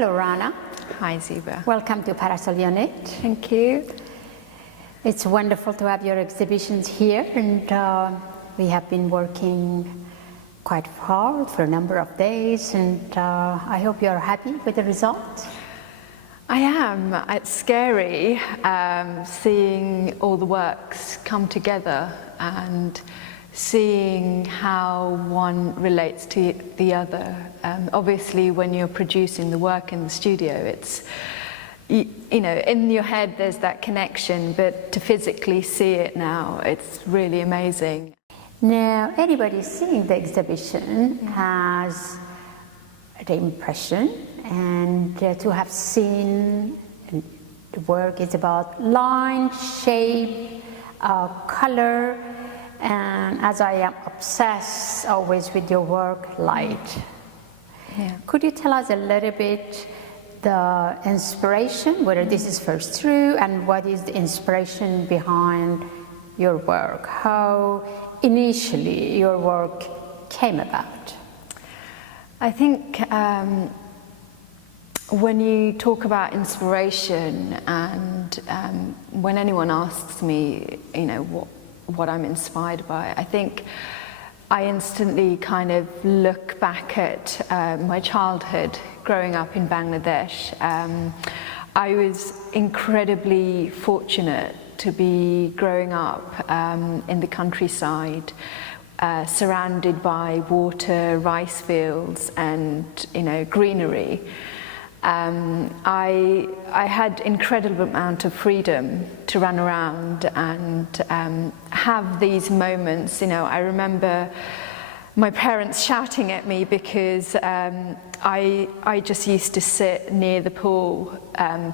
Hello, Rana. Hi, Ziba. Welcome to Parasol Unit. Thank you. It's wonderful to have your exhibitions here, and we have been working quite hard for a number of days, and I hope you're happy with the results. I am. It's scary seeing all the works come together and seeing how one relates to the other. Obviously, when you're producing the work in the studio, it's, you know, in your head there's that connection, but to physically see it now, it's really amazing. Now, anybody seeing the exhibition has the impression, and to have seen the work is about line, shape, color, and as I am obsessed always with your work, light. Yeah. Could you tell us a little bit the inspiration, whether this is first true, and what is the inspiration behind your work? How initially your work came about? I think when you talk about inspiration, and when anyone asks me, you know, what I'm inspired by, I think I instantly kind of look back at my childhood growing up in Bangladesh. I was incredibly fortunate to be growing up in the countryside, surrounded by water, rice fields, and, you know, greenery. I had incredible amount of freedom to run around and have these moments. You know, I remember my parents shouting at me because I just used to sit near the pool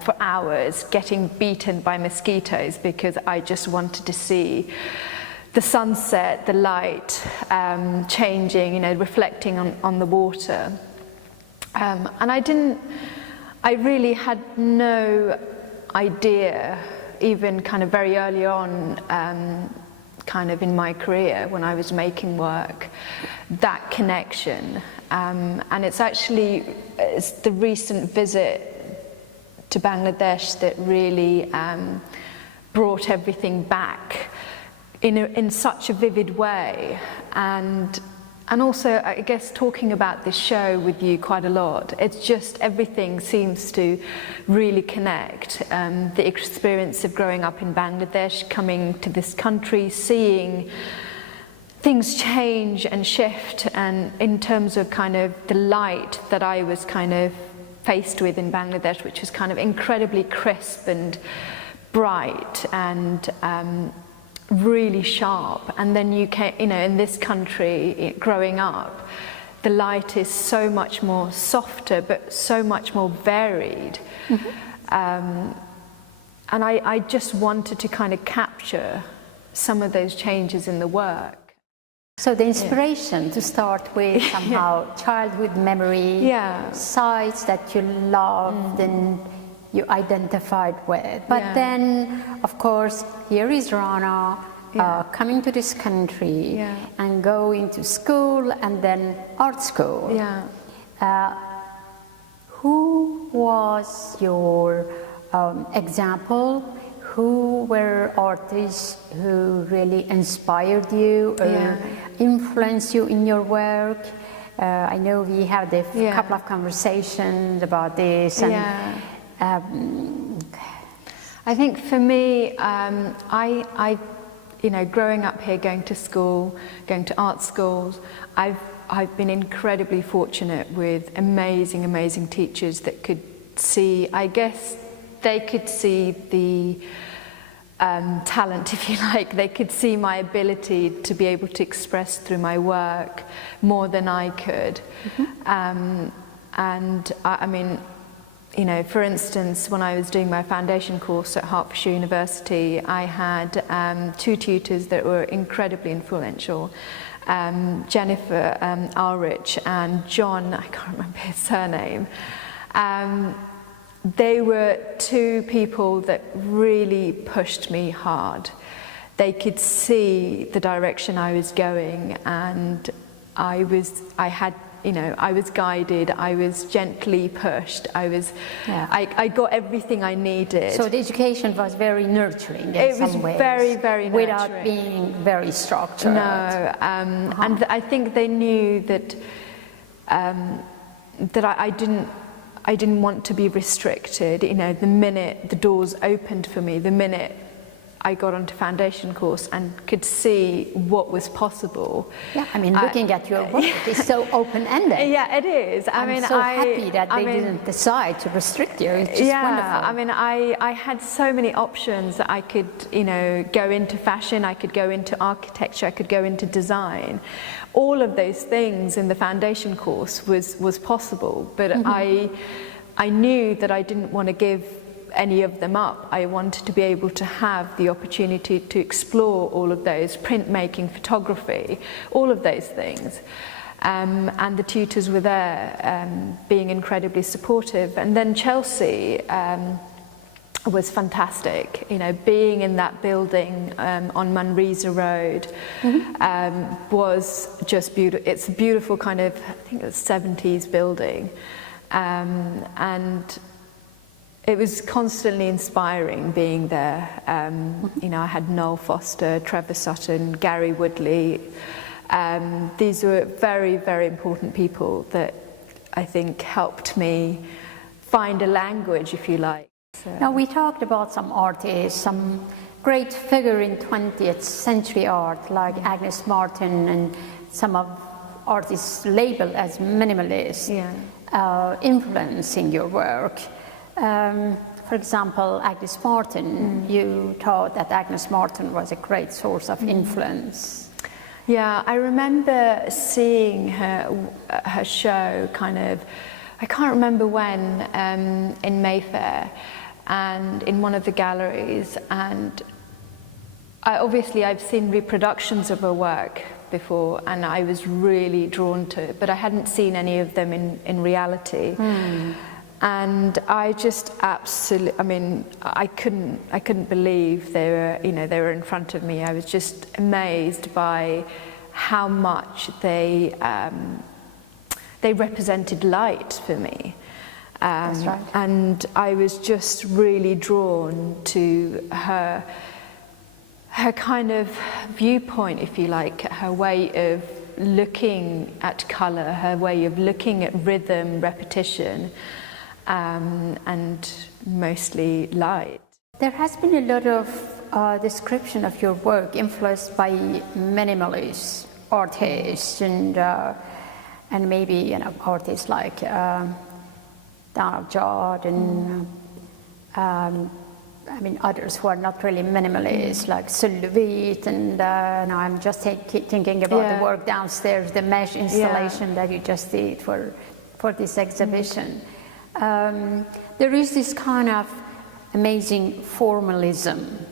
for hours, getting beaten by mosquitoes because I just wanted to see the sunset, the light changing, you know, reflecting on the water. And I really had no idea, even kind of very early on, kind of in my career when I was making work, that connection. And it's the recent visit to Bangladesh that really brought everything back in such a vivid way. And also, I guess, talking about this show with you quite a lot, it's just everything seems to really connect. The experience of growing up in Bangladesh, coming to this country, seeing things change and shift, and in terms of kind of the light that I was kind of faced with in Bangladesh, which was kind of incredibly crisp and bright and really sharp, and then you can, you know, in this country, growing up, the light is so much more softer, but so much more varied. Mm-hmm. And I just wanted to kind of capture some of those changes in the work. So the inspiration to start with somehow childhood memory, sites that you loved and you identified with. But then, of course, here is Rana coming to this country and going to school and then art school. Who was your example? Who were artists who really inspired you or influenced you in your work? I know we had a couple of conversations about this. And, I think for me, I, you know, growing up here, going to school, going to art schools, I've been incredibly fortunate with amazing, amazing teachers that could see, I guess, they could see the talent, if you like. They could see my ability to be able to express through my work more than I could. Mm-hmm. And I mean, you know, for instance, when I was doing my foundation course at Hertfordshire University, I had two tutors that were incredibly influential, Jennifer Ulrich and John, I can't remember his surname. They were two people that really pushed me hard. They could see the direction I was going, and I had I was guided, I was gently pushed, I got everything I needed. So the education was very nurturing in some ways. It was very, very nurturing. Without being very structured. No, and I think they knew that that I didn't want to be restricted. The minute the doors opened for me, the minute I got onto foundation course and could see what was possible. Yeah, looking at your work, it's so open-ended. Yeah, it is. I'm so happy that they didn't decide to restrict you. It's just wonderful. I had so many options that I could, go into fashion, I could go into architecture, I could go into design. All of those things in the foundation course was possible, but I knew that I didn't want to give any of them up. I wanted to be able to have the opportunity to explore all of those, printmaking, photography, all of those things. And the tutors were there, being incredibly supportive. And then Chelsea was fantastic. Being in that building on Manresa Road was just beautiful. It's a beautiful kind of, I think it's a 70s building. And it was constantly inspiring being there. I had Noel Foster, Trevor Sutton, Gary Woodley. These were very, very important people that I think helped me find a language, if you like. So. Now, we talked about some artists, some great figure in 20th century art, like Agnes Martin, and some of artists labeled as minimalist, influencing your work. For example, Agnes Martin, you thought that Agnes Martin was a great source of influence. Yeah, I remember seeing her show I can't remember when, in Mayfair, and in one of the galleries, and I've seen reproductions of her work before, and I was really drawn to it, but I hadn't seen any of them in reality. And I just absolutely, I couldn't believe they were in front of me. I was just amazed by how much they represented light for me. That's right. And I was just really drawn to her kind of viewpoint, if you like, her way of looking at colour, her way of looking at rhythm, repetition, and mostly light. There has been a lot of description of your work influenced by minimalist artists and maybe artists like Donald Judd and others who are not really minimalist, like Sylvie, and now I'm just thinking about the work downstairs, the mesh installation that you just did for this exhibition. There is this kind of amazing formalism,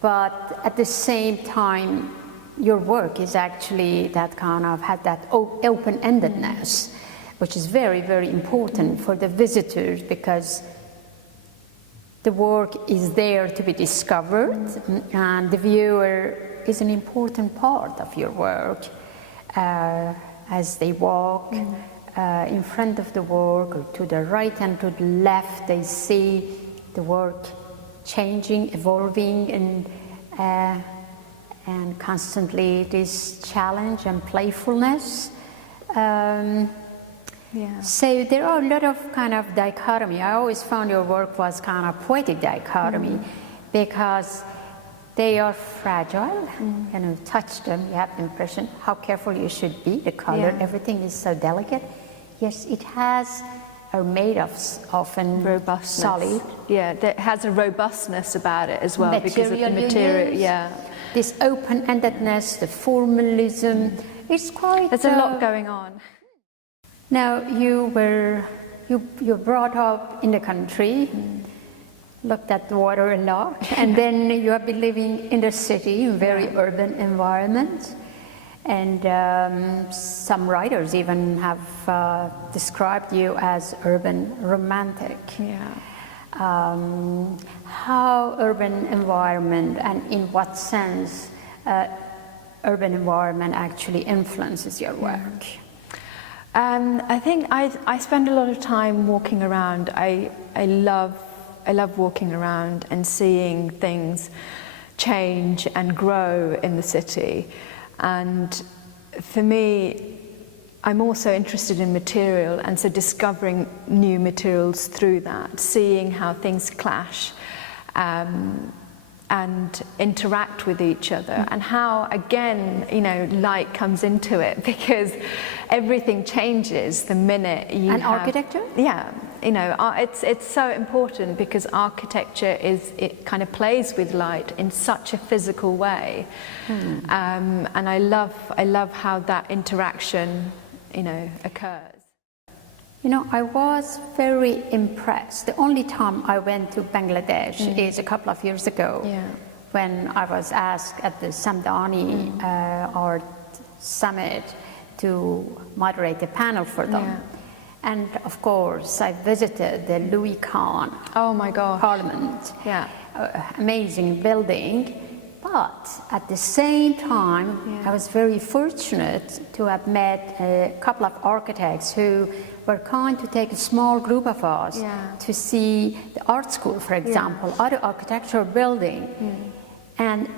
but at the same time, your work is actually that kind of had that open-endedness, which is very, very important for the visitors, because the work is there to be discovered, and the viewer is an important part of your work. As they walk in front of the work, or to the right and to the left, they see the work changing, evolving, and constantly this challenge and playfulness. So there are a lot of kind of dichotomy. I always found your work was kind of poetic dichotomy, because they are fragile, and you touch them, you have the impression how careful you should be, the color, everything is so delicate. Yes, it has, are made of often robustness. Solid. Yeah, it has a robustness about it as well, because of the material. This open-endedness, the formalism, it's quite... There's a lot going on. Now, you were brought up in the country, looked at the water a lot, and then you have been living in the city, in very urban environment. And some writers even have described you as urban romantic. How urban environment, and in what sense urban environment actually influences your work? I think I spend a lot of time walking around. I love walking around and seeing things change and grow in the city. And for me, I'm also interested in material, and so discovering new materials through that, seeing how things clash and interact with each other, and how, again, you know, light comes into it, because everything changes the minute you And have... architecture? Yeah, you know, it's so important, because architecture it kind of plays with light in such a physical way. And I love how that interaction, you know, occurs. You know, I was very impressed. The only time I went to Bangladesh is a couple of years ago, when I was asked at the Samdani Art Summit to moderate a panel for them. And of course, I visited the Louis Khan Parliament. Amazing building. But at the same time, I was very fortunate to have met a couple of architects who were kind to take a small group of us to see the art school, for example, other architectural building. And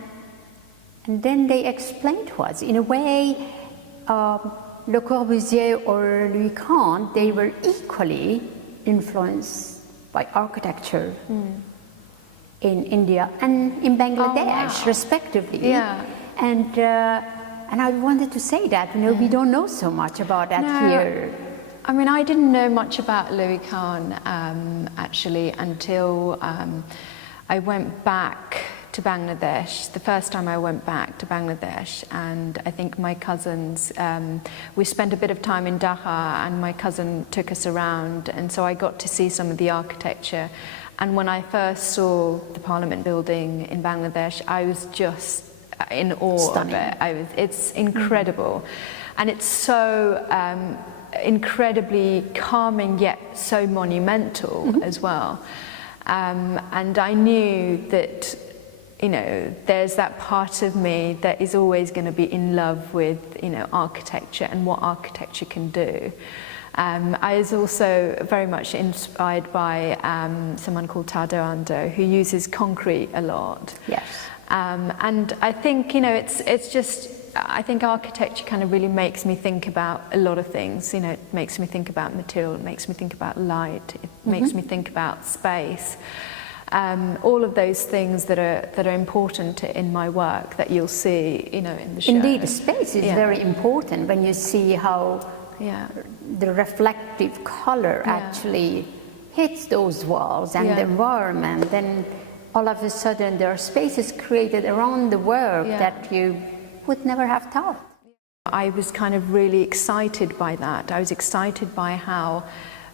then they explained to us, in a way, Le Corbusier or Louis Kahn, they were equally influenced by architecture in India and in Bangladesh, respectively. And I wanted to say that, you know, we don't know so much about that here. I mean, I didn't know much about Louis Kahn actually until I went back to Bangladesh. The first time I went back to Bangladesh, and I think my cousins, we spent a bit of time in Dhaka, and my cousin took us around, and so I got to see some of the architecture. And when I first saw the Parliament building in Bangladesh, I was just in awe of it. It's incredible. And it's so incredibly calming, yet so monumental as well. And I knew that, you know, there's that part of me that is always going to be in love with, you know, architecture and what architecture can do. I was also very much inspired by someone called Tado Ando, who uses concrete a lot. And I think, you know, it's just, I think architecture kind of really makes me think about a lot of things. You know, it makes me think about material, it makes me think about light, it makes me think about space. All of those things that are important in my work that you'll see, you know, in the show. Indeed, space is very important when you see how the reflective color actually hits those walls and the environment. Then all of a sudden there are spaces created around the work that you would never have thought. I was kind of really excited by that. I was excited by how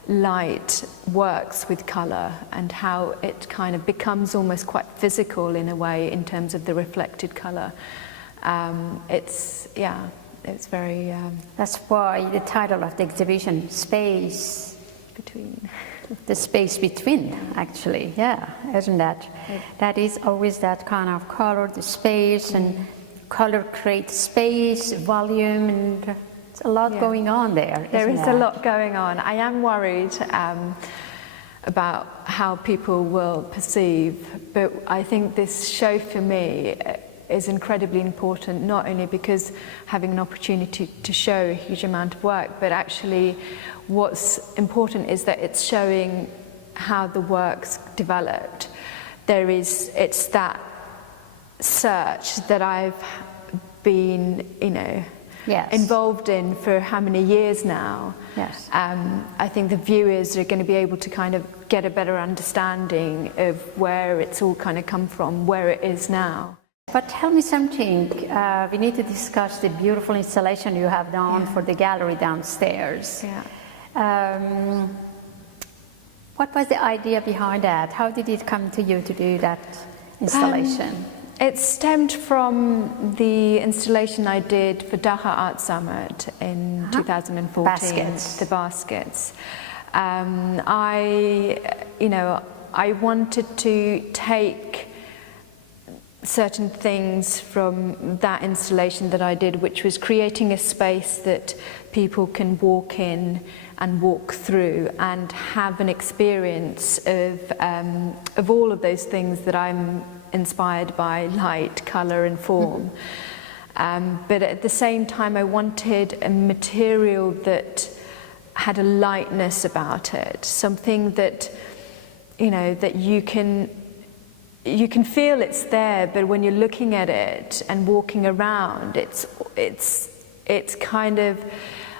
light works with colour and how it kind of becomes almost quite physical in a way in terms of the reflected colour. It's very... That's why the title of the exhibition, Space Between. The space between, actually, isn't that? That is always that kind of color, the space, and color creates space, volume, and there's a lot going on there. There is a lot going on. I am worried about how people will perceive, but I think this show for me is incredibly important, not only because having an opportunity to show a huge amount of work, but actually what's important is that it's showing how the work's developed. It's that search that I've been, you know, involved in for how many years now. I think the viewers are going to be able to kind of get a better understanding of where it's all kind of come from, where it is now. But tell me something, we need to discuss the beautiful installation you have done for the gallery downstairs. What was the idea behind that? How did it come to you to do that installation? It stemmed from the installation I did for Dhaka Art Summit in 2014, the baskets. I wanted to take certain things from that installation that I did, which was creating a space that people can walk in and walk through and have an experience of all of those things that I'm inspired by: light, colour and form. But at the same time, I wanted a material that had a lightness about it, something that, you know, that you can feel it's there, but when you're looking at it and walking around, it's kind of,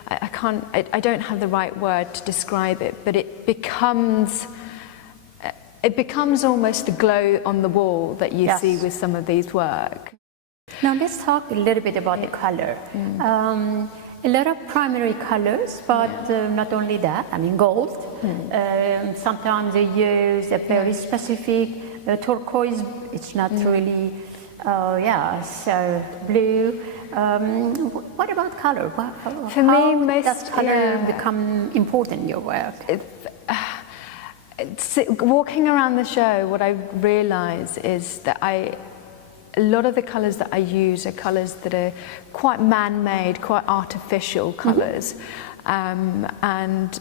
I don't have the right word to describe it, but it becomes almost a glow on the wall that you Yes. see with some of these work. Now let's talk a little bit about the color. A lot of primary colors, but not only that, I mean gold. Sometimes they use a very specific turquoise, it's not really, so blue. What about color? For me, how does color become important in your work? Walking around the show, what I realise is that a lot of the colours that I use are colours that are quite man-made, quite artificial colours. And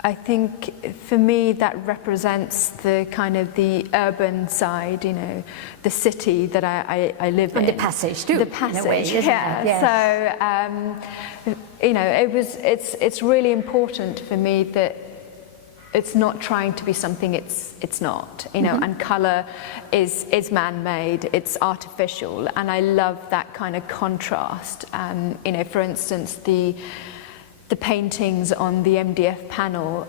I think for me that represents the kind of the urban side, you know, the city that I live in. And the passage too. The passage, in a way, isn't yeah. it? Yes. So, you know, it's really important for me that it's not trying to be something it's not, you know, and colour is man-made, it's artificial, and I love that kind of contrast. You know, for instance, the paintings on the MDF panel,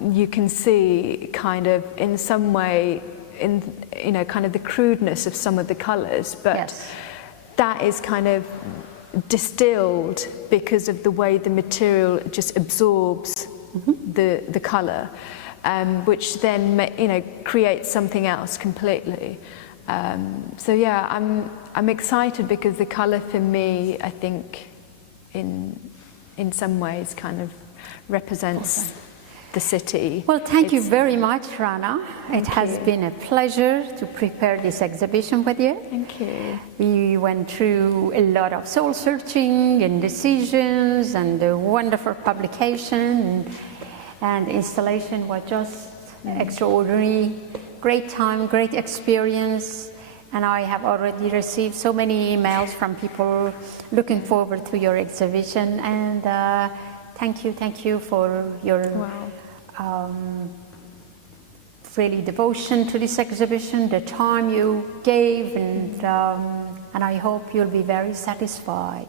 you can see kind of in some way, you know, kind of the crudeness of some of the colours, but Yes. that is kind of distilled because of the way the material just absorbs the colour, which then, you know, creates something else completely. So yeah, I'm excited because the colour for me, I think, in some ways, kind of represents the city. Well, thank you very much, Rana. It has been a pleasure to prepare this exhibition with you. Thank you. We went through a lot of soul searching and decisions and a wonderful publication, and the installation was just extraordinary. Great time, great experience, and I have already received so many emails from people looking forward to your exhibition, and thank you for your really devotion to this exhibition, the time you gave, and I hope you'll be very satisfied.